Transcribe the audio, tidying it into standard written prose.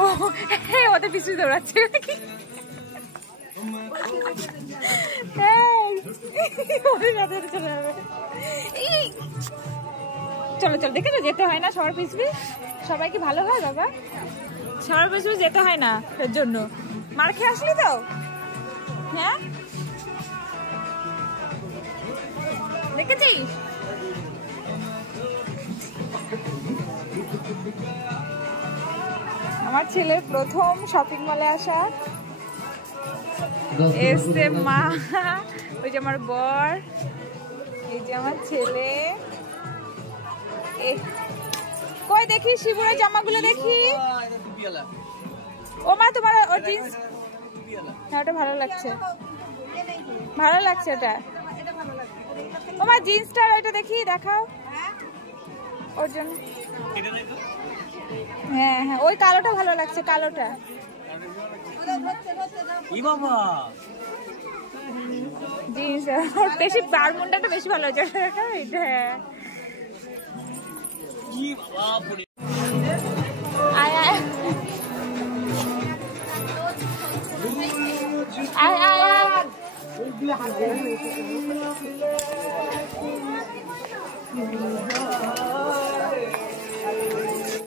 ও ওদের পিছু দৌড়াচ্ছে চলে যাবে। চলো চলো, দেখে তো যেতে হয় না সবার পিছু। সবাই কি ভালো হয় বাবা? সবার পিছু যেতে হয় না, এর জন্য মার খেয়ে আসলি তো। হ্যাঁ দেখেছিস? আমার ছেলের প্রথম শপিং মলে আসা। এসছে মা, ওই যে আমার বর, এই যে আমার ছেলে। কই দেখি শিবুরের জামাগুলো দেখি। ও মা তোমার ওর জিন্স, হ্যাঁ ওটা ভালো লাগছে, ভালো লাগছে ওটা। ও মা জিন্সটা ওইটা দেখি, দেখাও ওর জন্য। হ্যাঁ হ্যাঁ ওই কালোটা ভালো লাগছে, কালোটা। জিন্স বেশি বারমুন্ডাটা বেশি ভালো হয়েছে এটা। আয় আয় আয় আয় আয়।